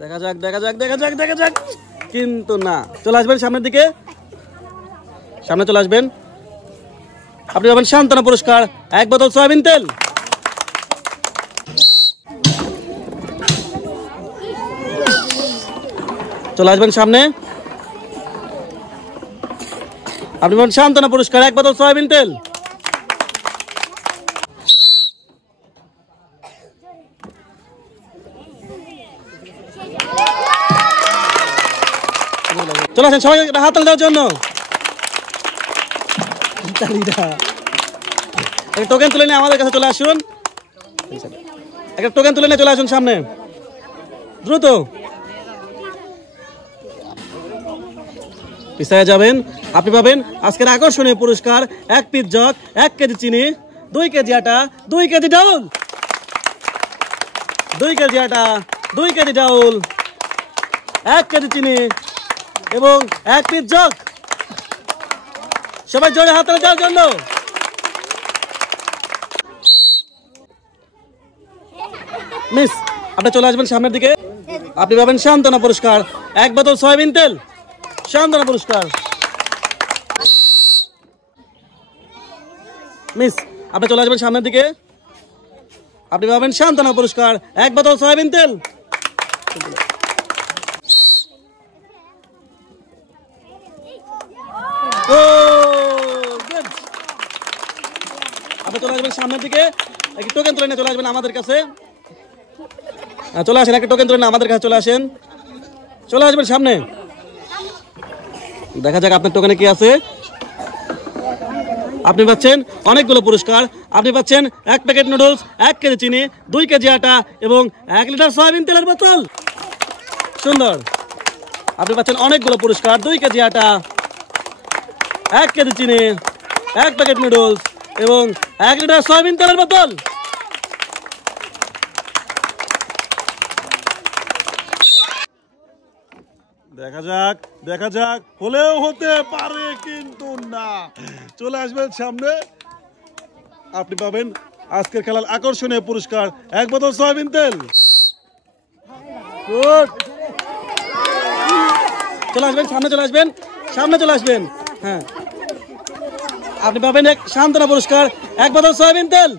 দেখা যাক দেখা যাক দেখা যাক দেখা যাক, কিন্তু না। চলে আসবেন সামনের দিকে, সামনে চলে আসবেন। আপনি পাবেন সান্ত্বনা পুরস্কার 1 বোতল সয়াবিন তেল। চলে আসবেন সামনে, আপনি পাবেন সান্ত্বনা পুরস্কার 1 বোতল সয়াবিন তেল। চলে আসেন সবাই হাততালি দেওয়ার জন্য। একটা টোকেন তুলে নিয়ে আমাদের কাছে চলে আসুন, একটা টোকেন তুলে নিয়ে চলে আসুন সামনে দ্রুত। পিছায় যাবেন, আপনি পাবেন আজকের আকর্ষণীয় পুরস্কার 1 পিস জগ, 1 কেজি চিনি, 2 কেজি আটা, 2 কেজি ডাউল, 2 কেজি আটা, 2 কেজি ডাউল, 1 কেজি চিনি এবং 1 পিস জগ। সবাই জোরে হাততালি দেওয়ার জন্য। মিস, আপনি চলে আসবেন সামনের দিকে, আপনি পাবেন সান্ত্বনা পুরস্কার 1 বোতল সয়াবিন তেল। সান্ত্বনা পুরস্কার। মিস, আপনি চলে আসবেন সামনের দিকে, আপনি পাবেন সান্ত্বনা পুরস্কার 1 বোতল সয়াবিন তেল। আপনি চলে আসবেন সামনের দিকে, একটা টোকেন তুলে নিয়ে চলে আসবেন আমাদের কাছে। চলে আসেন, একটা টোকেন তুলে নিয়ে আমাদের কাছে চলে আসেন, চলে আসবেন সামনে। দেখা যাক আপনার টোকেনে কি আছে। আপনি পাচ্ছেন অনেকগুলো পুরস্কার। আপনি পাচ্ছেন 1 প্যাকেট নুডলস, 1 কেজি চিনি, 2 কেজি আটা এবং 1 লিটার সয়াবিন তেলের বোতল। সুন্দর। আপনি পাচ্ছেন অনেকগুলো পুরস্কার, 2 কেজি আটা, 1 কেজি চিনি, 1 প্যাকেট নুডলস এবং 1 লিটার সয়াবিন তেলের বোতল। দেখা যাক হলেও হতে পারে, কিন্তু না। চলে আসবেন সামনে, আপনি পাবেন আজকের খেলার আকর্ষণীয় পুরস্কার 1 বোতল সয়াবিন তেল। চলে আসবেন সামনে, চলে আসবেন সামনে, চলে আসবেন। হ্যাঁ, আপনি পাবেন সান্ত্বনা পুরস্কার 1 বোতল সয়াবিন তেল।